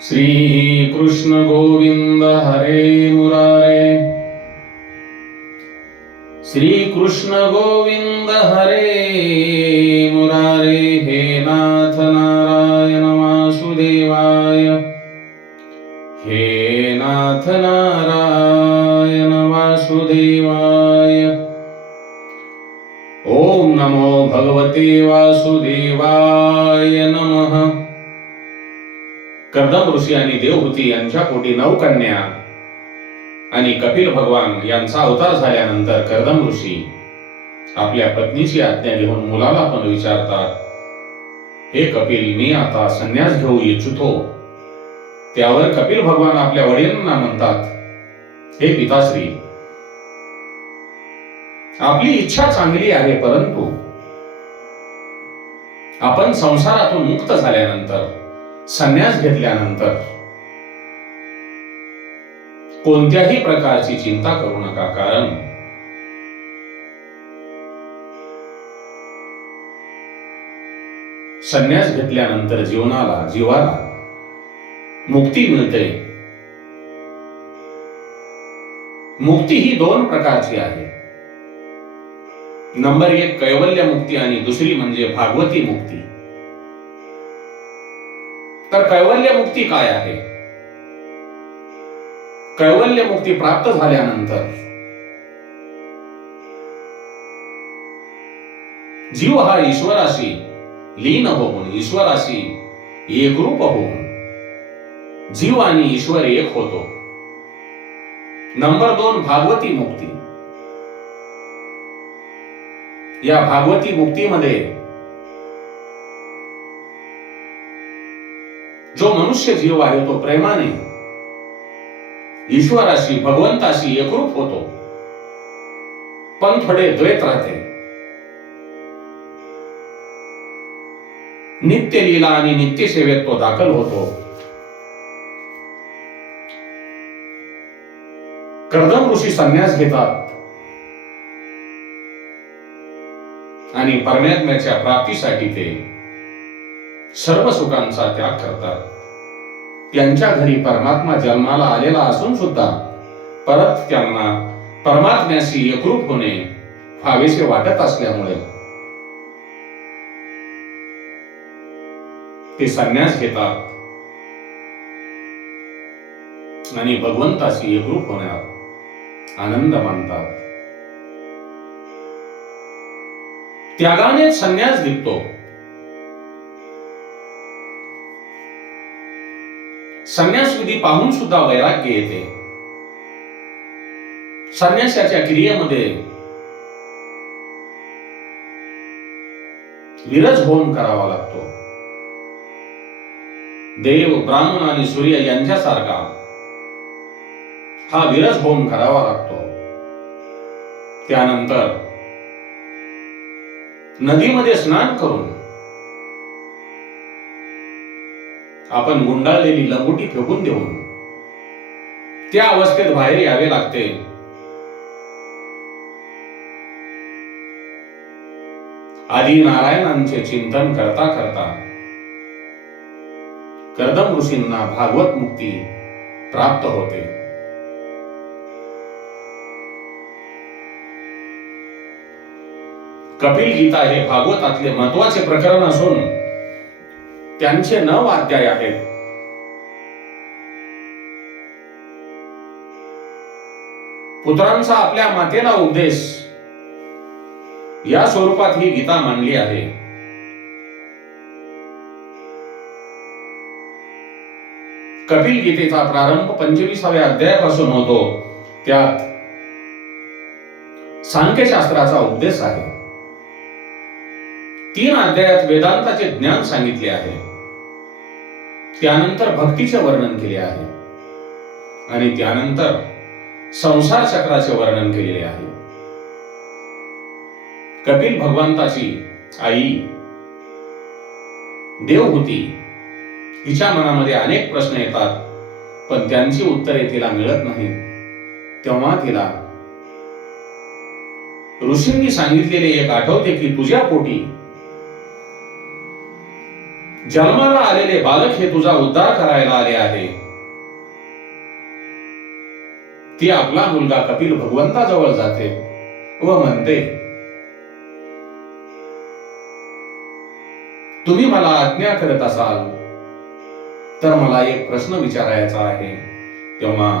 श्री कृष्ण गोविंद हरे मुरारे। श्री कृष्ण गोविंद हरे मुरारे। हे नाथ नारायण वासुदेवाय। हे नाथ नारायण वासुदेवाय। ओम नमो भगवते वासुदेवाय नमः। कर्दम ऋषी आणि देवहूती यांच्या पोटी 9 कन्या आणि कपिल भगवान यांचा अवतार झाल्यानंतर कर्दम ऋषी आपल्या पत्नीची आज्ञा घेऊन मुलाला पण विचारतात, हे कपिल, मी आता संन्यास घेऊ इच्छितो. त्यावर कपिल भगवान आपल्या वडिलांना म्हणतात, हे पिताश्री, आपली इच्छा चांगली आहे, परंतु आपण संसारातून मुक्त झाल्यानंतर, संन्यास घेतल्यानंतर कोणत्याही प्रकारची चिंता करू नका. कारण संन्यास घेतल्यानंतर जीवाला मुक्ती मिळते. मुक्ती ही 2 प्रकारची आहे. नंबर 1 कैवल्य मुक्ती आणि दुसरी म्हणजे भागवती मुक्ती. तर कैवल्य मुक्ती काय आहे? कैवल्य मुक्ती प्राप्त झाल्यानंतर जीव हा ईश्वराशी लीन होऊन, ईश्वराशी एकरूप होऊन जीव आणि ईश्वर एक होतो. नंबर 2 भागवती मुक्ती. या भागवती मुक्तीमध्ये जो मनुष्य जीव आहे तो प्रेमाने ईश्वराशी, भगवंताशी एकरूप होतो, पण थोडे द्वैत राहते. नित्य लीला आणि नित्य सेवेत तो दाखल होतो. कर्दम ऋषी संन्यास घेतात आणि परमात्म्याच्या प्राप्तीसाठी ते सर्व सुखांचा त्याग करतात. त्यांच्या घरी परमात्मा जन्माला आलेला असून सुद्धा परत त्यांना परमात्म्याशी एकरूप होणे व्हावेसे वाटत असल्यामुळे ते संन्यास घेतात आणि भगवंताशी एकरूप होण्यात आनंद मानतात. त्यागाने संन्यास निघतो. संन्यास विधी पाहून सुद्धा वैराग्य येते. संन्यासाच्या क्रियेमध्ये विरज होम करावा लागतो. देव, ब्राह्मण आणि सूर्य यांच्यासारखा हा विरज होम करावा लागतो. त्यानंतर नदीमध्ये स्नान करून आपण गुंडाळलेली लंगोटी फेकून देऊन त्या अवस्थेत बाहेर यावे लागते. आदी नारायणांचे चिंतन करता करता कर्दम ऋषींना भागवत मुक्ती प्राप्त होते. कपिल गीता हे भागवतातले महत्वाचे प्रकरण असून त्यांचे 9 अध्याय आहेत. पुत्रांचा आपल्या मातेला उपदेश या स्वरूपात ही गीता मांडली आहे. कपिल गीतेचा प्रारंभ 25व्या अध्यायापासून होतो. त्यात सांख्यशास्त्राचा उपदेश आहे. 3 अध्यायात वेदांताचे ज्ञान सांगितले आहे. त्यानंतर भक्तीचे वर्णन केले आहे आणि त्यानंतर संसार चक्राचे वर्णन केलेले आहे. कपिल भगवंताची आई देवहूती हिच्या मनामध्ये अनेक प्रश्न येतात, पण त्यांची उत्तरे तिला मिळत नाहीत. तेव्हा तिला ऋषींनी सांगितलेले एक आठवते की तुझ्या पोटी जन्माला आलेले बालक हे तुझा उद्धार करायला आले आहे. ती आपला मुलगा कपिल भगवंताजवळ जाते व म्हणते, तुम्ही मला आज्ञा करत असाल तर मला एक प्रश्न विचारायचा आहे. तेव्हा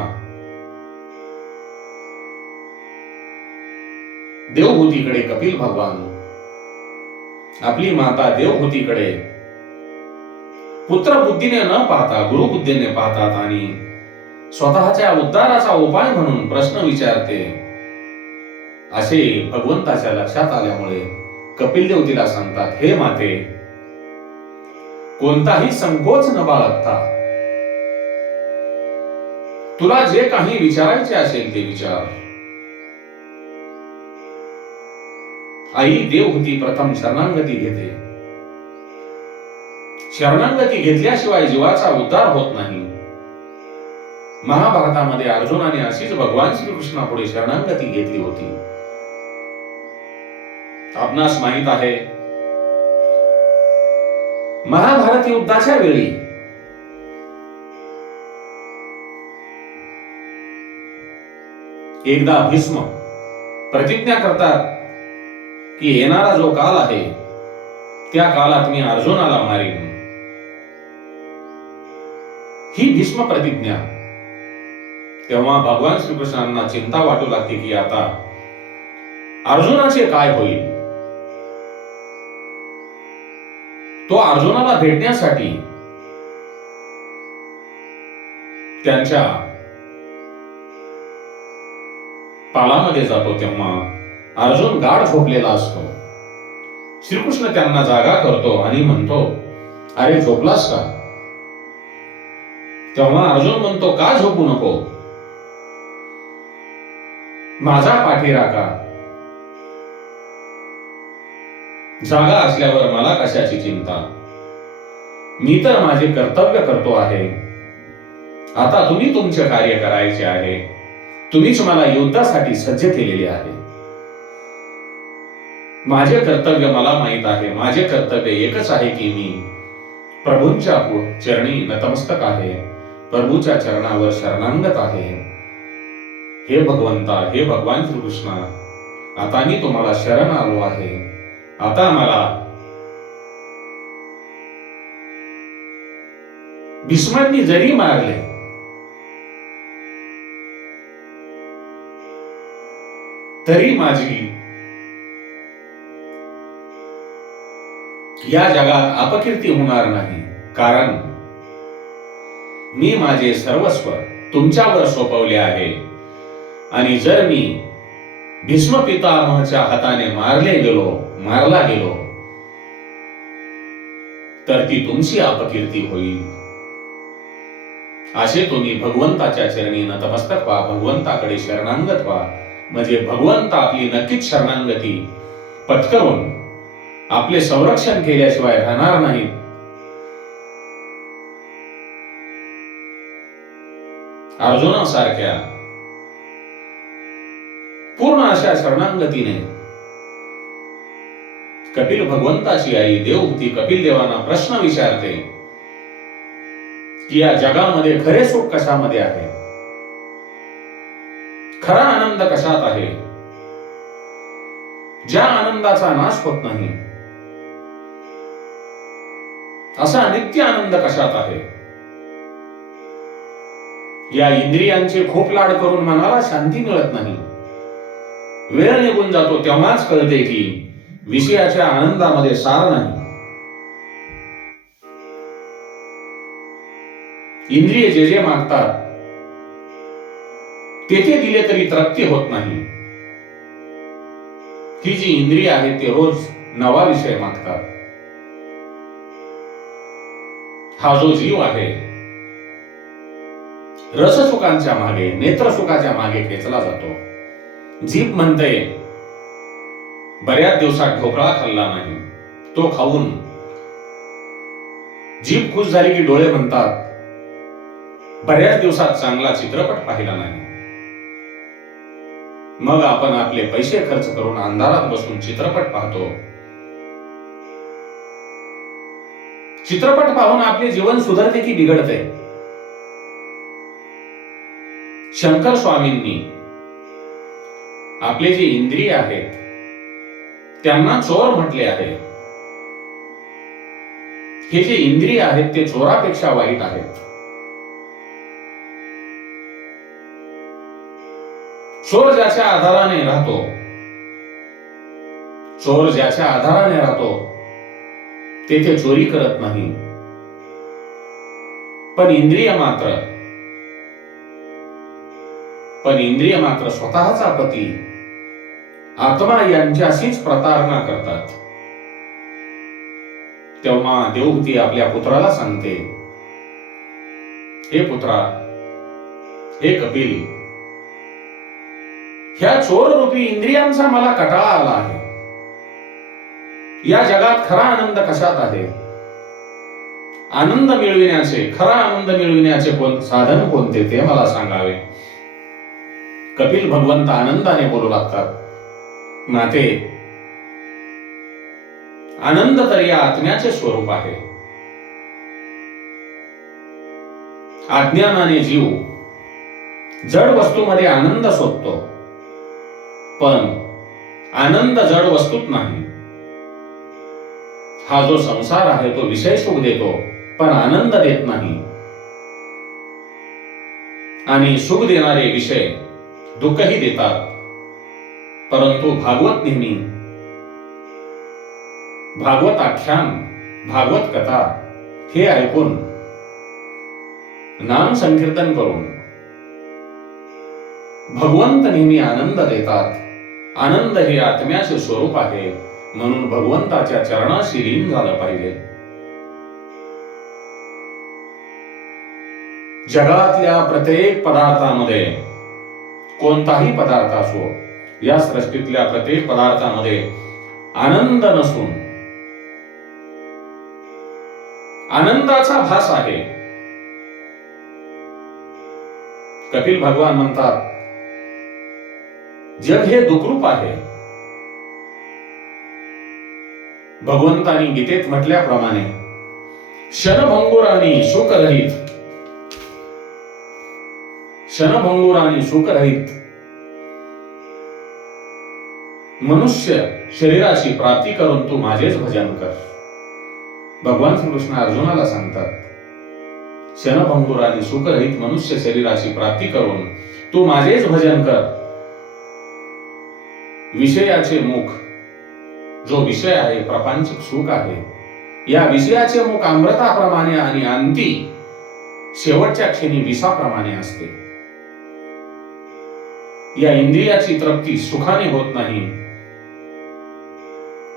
देवहूतीकडे कपिल भगवान आपली माता देवहूतीकडे पुत्र बुद्धीने न पाहता गुरुबुद्धीने पाहतात आणि स्वतःच्या उद्धाराचा उपाय म्हणून प्रश्न विचारते. असे भगवंताच्या लक्षात आल्यामुळे कपिल देव तिला सांगतात, हे माते, कोणताही संकोच न बाळगता तुला जे काही विचारायचे असेल ते विचार. आई देवहूती प्रथम शरणागती घेते. शरणागती घेतल्याशिवाय जीवाचा उद्धार होत नाही. महाभारतामध्ये अर्जुनाने अशीच भगवान श्रीकृष्णापुढे शरणागती घेतली होती. आपणास माहित आहे, महाभारत युद्धाच्या वेळी एकदा भीष्म प्रतिज्ञा करतात की येणारा जो काल आहे त्या काळात मी अर्जुनाला मारीन. ही भीष्म प्रतिज्ञा. तेव्हा भगवान श्रीकृष्णांना चिंता वाटू लागते की आता अर्जुनाचे काय होईल. तो अर्जुनाला भेटण्यासाठी त्यांच्या पालामध्ये जातो. तेव्हा अर्जुन गाढ झोपलेला असतो. श्रीकृष्ण त्यांना जागा करतो आणि म्हणतो, अरे झोपलास का? तेव्हा अर्जुन म्हणतो, का झोपू नको, माझा पाठीराखा. जागा असल्यावर मला कशाची चिंता, मी तर माझे कर्तव्य करतो आहे. आता तुम्ही तुमचे कार्य करायचे आहे. तुम्हीच मला युद्धासाठी सज्ज केलेले आहे. माझे कर्तव्य मला माहित आहे. माझे कर्तव्य एकच आहे की मी प्रभूंच्या चरणी नतमस्तक आहे, प्रभूच्या चरणावर शरणागत आहे. हे भगवंता, हे भगवान श्रीकृष्णा, आता मी तुम्हाला शरण आलो आहे. आता मला भीष्मांनी जरी मारले तरी माझी या जगात अपकीर्ती होणार नाही. कारण मी माझे सर्वस्व तुमच्यावर सोपवले आहे. आणि जर मी भीष्म पितामहाच्या हाताने मारला गेलो तर ती तुमची अपकीर्ती होईल. असे तुम्ही भगवंताच्या चरणी नतमस्तक व्हा, भगवंताकडे शरणागत व्हा. म्हणजे भगवंत आपली नक्कीच शरणागती पत्करून आपले संरक्षण केल्याशिवाय राहणार नाहीत. अर्जुनासारख्या पूर्ण अशा शरणागतीने कपिल भगवंताची आई देवहूती कपिल देवांना प्रश्न विचारते की या जगामध्ये खरे सुख कशामध्ये आहे, खरा आनंद कशात आहे, ज्या आनंदाचा नाश होत नाही असा नित्य आनंद कशात आहे. या इंद्रियांचे खूप लाड करून मनाला शांती मिळत नाही. वेळ निघून जातो तेव्हाच कळते की विषयाच्या आनंदामध्ये सार नाही. इंद्रिय जे जे मागतात ते दिले तरी तृप्ती होत नाही. ही जी इंद्रिय आहेत ते रोज नवा विषय मागतात. हा जो जीव आहे रससुखांच्या मागे, नेत्रसुखाच्या मागे खेचला जातो. जीभ म्हणते बऱ्याच दिवसात ढोकळा खाल्ला नाही, तो खाऊन जीभ खुश झाली की डोळे म्हणतात बऱ्याच दिवसात चांगला चित्रपट पाहिला नाही. मग आपण आपले पैसे खर्च करून अंधारात बसून चित्रपट पाहतो. चित्रपट पाहून आपले जीवन सुधारते की बिघडते? शंकर स्वामींनी आपले जे इंद्रिय आहेत त्यांना चोर म्हटले आहे. हे जे इंद्रिय आहेत ते चोरापेक्षा वाईट आहेत. चोर ज्याच्या आधाराने राहतो, चोर ज्याच्या आधाराने राहतो तेथे चोरी करत नाही. पण इंद्रिय मात्र स्वतःचा पती आत्मा यांच्याशीच प्रतारणा करतात. तेव्हा देवहूती आपल्या पुत्राला सांगते, हे पुत्रा, हे कपिल, ह्या चोररूपी इंद्रियांचा मला कंटाळा आला आहे. या जगात खरा आनंद कशात आहे? खरा आनंद मिळविण्याचे साधन कोणते ते मला सांगावे. कपिल भगवंत आनंदाने बोलू लागतात, नाते, आनंद तर या आत्म्याचे स्वरूप आहे. अज्ञानाने जीव जड वस्तूमध्ये आनंद शोधतो, पण आनंद जड वस्तूत नाही. हा जो संसार आहे तो विषय सुख देतो, पण आनंद देत नाही. आणि सुख देणारे विषय दुःखही देतात. परंतु भागवत आख्यान, भागवत कथा हे ऐकून, नाम संकीर्तन करून भगवंत नेहमी आनंद देतात. आनंद हे आत्म्याचे स्वरूप आहे, म्हणून भगवंताच्या चरणाशी लीन झालं पाहिजे. जगातल्या प्रत्येक पदार्थामध्ये, कोणताही पदार्थ असो, या सृष्टीतल्या प्रत्येक पदार्थामध्ये आनंद नसून आनंदाचा भास आहे. कपिल भगवान म्हणतात, जग हे दुःखरूप आहे. भगवंतानी गीतेत म्हटल्याप्रमाणे क्षणभंगुर आणि सुखरहित मनुष्य शरीराची प्राप्ती करून तू माझेच भजन कर. भगवान श्रीकृष्ण अर्जुनाला सांगतात, क्षणभंगुर आणि सुखरहित मनुष्य शरीराची प्राप्ती करून तू माझेच भजन कर. विषयाचे मुख, जो विषय आहे, प्रापंचिक सुख आहे, या विषयाचे मुख अमृताप्रमाणे आणि अंती शेवटच्या क्षणी विषाप्रमाणे असते. या इंद्रियाची तृप्ती सुखाने होत नाही.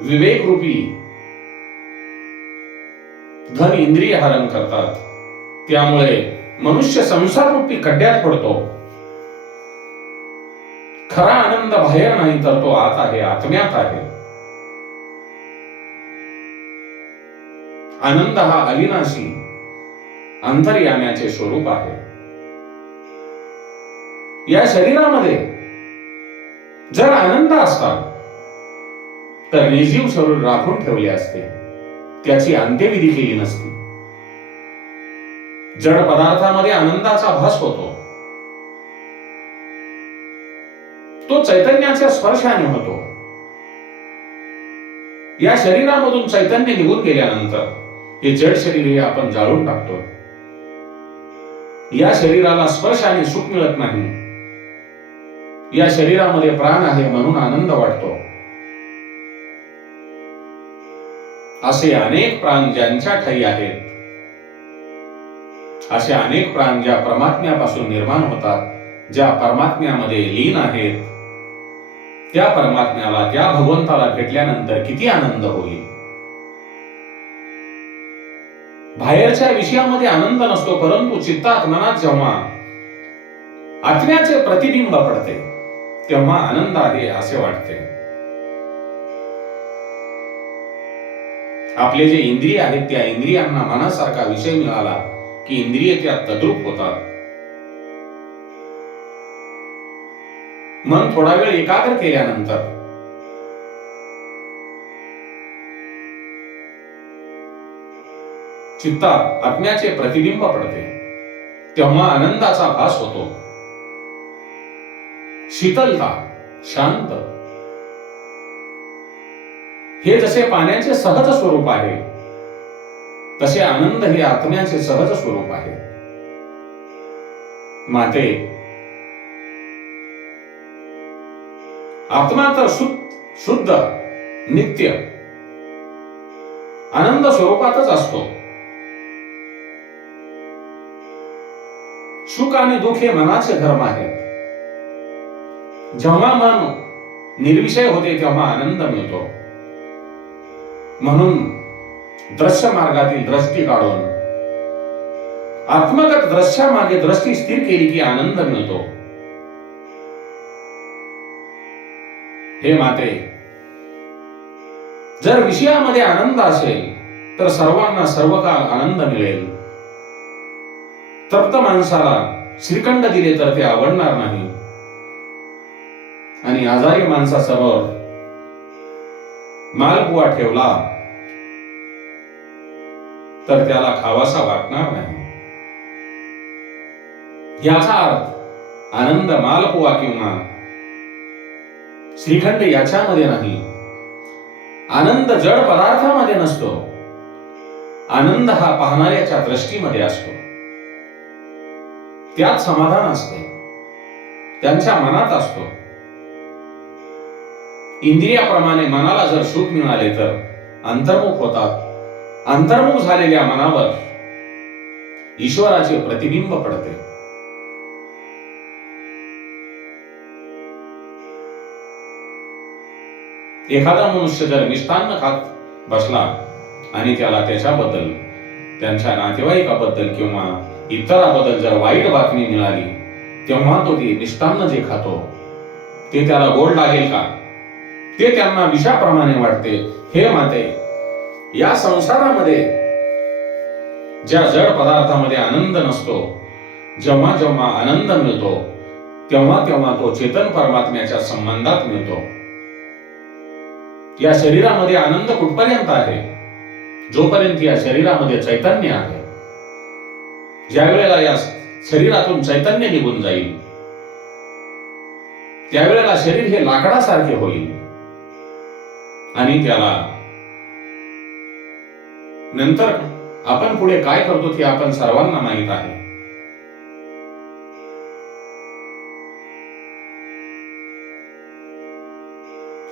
विवेक रूपी धन इंद्रिय हरण करतात. त्यामुळे मनुष्य संसार रूपी खड्ड्यात पडतो. खरा आनंद बाहेर नाही, तर तो आत आहे, आत्म्यात आहे. आनंद हा अविनाशी अंतर्याम्याचे स्वरूप आहे. या शरीरामध्ये जर आनंद असता तर निर्जीव शरीर राखून ठेवले असते, त्याची अंत्यविधी केली नसती. जड पदार्थामध्ये आनंदाचा भास होतो, तो चैतन्याच्या स्पर्शाने होतो. या शरीरामधून चैतन्य निघून गेल्यानंतर हे जड शरीर हे आपण जाळून टाकतो. या शरीराला स्पर्शाने सुख मिळत नाही. या शरीरामध्ये प्राण आहे म्हणून आनंद वाटतो. असे अनेक प्राण ज्यांच्या ठायी आहेत, असे अनेक प्राण ज्या परमात्म्यापासून निर्माण होतात, ज्या परमात्म्यामध्ये लीन आहेत, त्या परमात्म्याला, त्या भगवंताला भेटल्यानंतर किती आनंद होईल. बाहेरच्या विषयामध्ये आनंद नसतो, परंतु चित्तात, मनात जेव्हा आत्म्याचे प्रतिबिंब पडते तेव्हा आनंद आहे असे वाटते. आपले जे इंद्रिय आहेत त्या इंद्रियांना मनासारखा विषय मिळाला की इंद्रिय त्यात तद्रूप होतात. मन थोडा वेळ एकाग्र केल्यानंतर चित्तात आत्म्याचे प्रतिबिंब पडते, तेव्हा आनंदाचा भास होतो. शीतलता, शांत, हे जसे पाण्याचे सहज स्वरूप आहे, तसे आनंद हे आत्म्याचे सहज स्वरूप आहे. माते, आत्मा तर शुद्ध, नित्य, आनंद स्वरूपातच असतो. सुख आणि दुःख हे मनाचे धर्म आहेत. जेव्हा मन निर्विषय होते तेव्हा आनंद मिळतो. म्हणून दृश्य मार्गातील दृष्टी काढून आत्मगत दृश्यामागे दृष्टी स्थिर केली की आनंद मिळतो. हे माते, जर विषयामध्ये आनंद असेल तर सर्वांना सर्व काळ आनंद मिळेल. तप्त माणसाला श्रीखंड दिले तर ते आवडणार नाही, आणि आजारी माणसासमोर मालपुआ ठेवला तर त्याला खावासा वाटणार नाही. याचा अर्थ आनंद मालपुआ किंवा श्रीखंड याच्यामध्ये नाही. आनंद जड पदार्थामध्ये नसतो. आनंद हा पाहणाऱ्याच्या दृष्टीमध्ये असतो. त्यात समाधान असते, त्यांच्या मनात असतो. इंद्रियाप्रमाणे मनाला जर सुख मिळाले तर अंतर्मुख होतात. अंतर्मुख झालेल्या मनावर ईश्वराचे प्रतिबिंब पडते. एखादा मनुष्य जर मिष्टान्न खात बसला आणि त्याला त्याच्याबद्दल, त्यांच्या नातेवाईकाबद्दल किंवा इतराबद्दल जर वाईट बातमी मिळाली, तेव्हा तो ते मिष्टान्न जे खातो ते त्याला गोड लागेल का? ते त्यांना विषाप्रमाणे वाटते. हे माते, या संसारामध्ये ज्या जड पदार्थामध्ये आनंद नसतो, जेव्हा जेव्हा आनंद मिळतो तेव्हा तेव्हा तो चेतन परमात्म्याच्या संबंधात मिळतो. या शरीरामध्ये आनंद कुठपर्यंत आहे? जोपर्यंत या शरीरामध्ये चैतन्य आहे. ज्या वेळेला या शरीरातून चैतन्य निघून जाईल, त्यावेळेला शरीर हे लाकडासारखे होईल आणि त्याला नंतर आपण पुढे काय करतो ते आपण सर्वांना माहित आहे.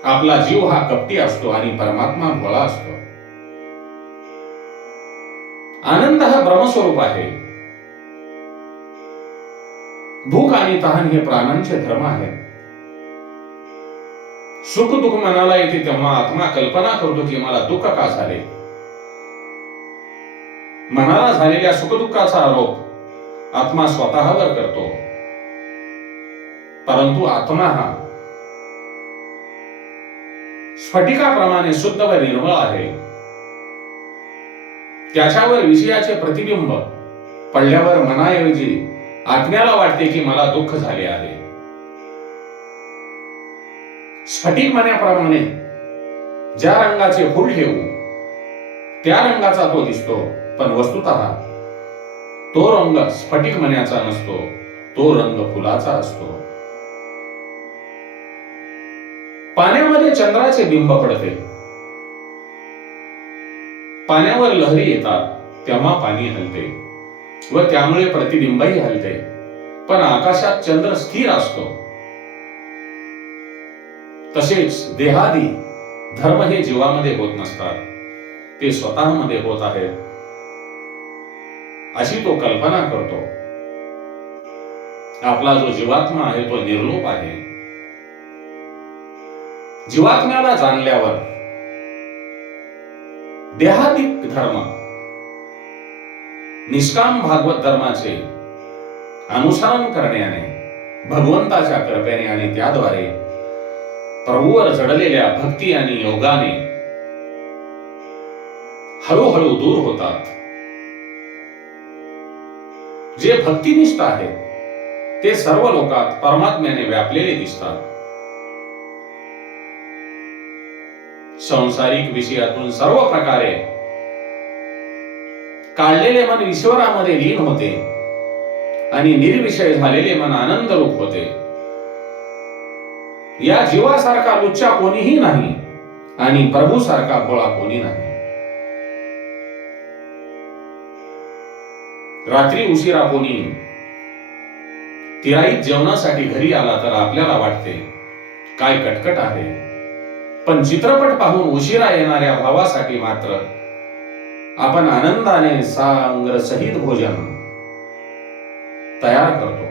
आपला जीव हा कपटी असतो आणि परमात्मा भोळा असतो. आनंद हा ब्रह्मस्वरूप आहे. भूक आणि तहान हे प्राणांचे धर्म आहेत. सुख दुःख मनाला येते तेव्हा आत्मा कल्पना करतो की मला दुःख का झाले. मनाला झालेल्या सुखदुःखाचा आरोप आत्मा स्वतःवर करतो. परंतु आत्मा हा स्फटिकाप्रमाणे शुद्ध व निर्मळ आहे. त्याच्यावर विषयाचे प्रतिबिंब पडल्यावर मनाऐवजी आत्म्याला वाटते की मला दुःख झाले आहे. स्फटिक मण्याप्रमाणे ज्या रंगाचे फूल ठेवू त्या रंगाचा तो दिसतो, पण वस्तुतः तो रंग स्फटिक मण्याचा नसतो, तो रंग फुलाचा असतो. पाण्यामध्ये चंद्राचे बिंब पडते. पाण्यावर लहरी येतात तेव्हा पाणी हलते व त्यामुळे प्रतिबिंबही हलते, पण आकाशात चंद्र स्थिर असतो. तसेच देहादी धर्म हे जीवामध्ये होत नसतात, ते स्वतःमध्ये होत आहेत अशी तो कल्पना करतो. आपला जो जीवात्मा आहे तो निर्लोप आहे. जीवात्म्याला जाणल्यावर देहादिक धर्म, निष्काम भागवत धर्माचे अनुसरण करण्याने, भगवंताच्या कृपेने आणि त्याद्वारे प्रभूवर जडलेल्या भक्ती आणि योगाने हळूहळू दूर होतात. जे भक्तिनिष्ठ आहेत ते सर्व लोकात परमात्म्याने व्यापलेले दिसतात. संसारिक विषयातून सर्व प्रकारे काढलेले मन ईश्वरामध्ये लीन होते आणि निर्विषय झालेले मन आनंद रूप होते. या जीवासारखा लुच्चा कोणीही नाही आणि प्रभू सारखा भोळा कोणी नाही. रात्री उशिरा कोणी तिराईत जेवणासाठी घरी आला तर आपल्याला वाटते काय कटकट आहे, पण चित्रपट पाहून उशिरा येणाऱ्या भावासाठी मात्र आपण आनंदाने सांग्र सहित भोजन तयार करतो.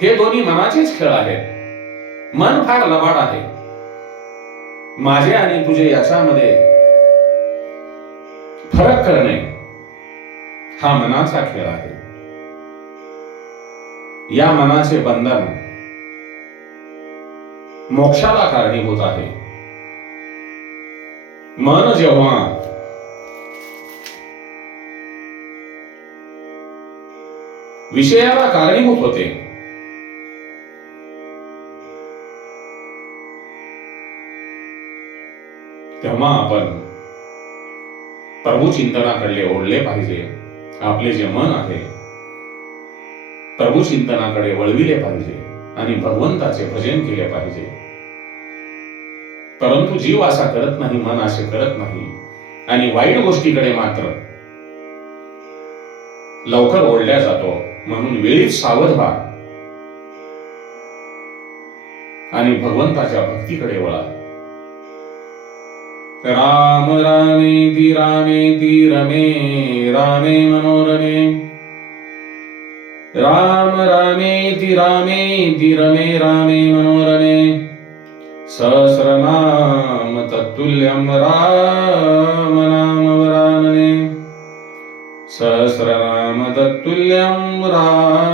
हे दोन्ही मनाचेच खेळ आहेत. मन फार लबाड आहे. माझे आणि तुझे याच्यामध्ये फरक करणे हा मनाचा खेळ आहे. या मनाचे बंधन मोक्षाला कारणीभूत आहे. मन जेव्हा विषयाला कारणीभूत होते तेव्हा आपण प्रभू चिंतनाकडे ओढले पाहिजे. आपले जे मन आहे प्रभू चिंतनाकडे वळविले पाहिजे आणि भगवंताचे भजन केले पाहिजे. परंतु जीव असा करत नाही, मन असे करत नाही आणि वाईट गोष्टीकडे मात्र लवकर ओढल्या जातो. म्हणून वेळीच सावध व्हा आणि भगवंताच्या भक्तीकडे वळा. राम रामेति रामेति रमे रामे मनोरमे, राम रामेति रामेति रमे रामे मनोरमे, सहस्रनाम तत्तुल्यं राम नाम वरानने, सहस्रनाम तत्तुल्यं राम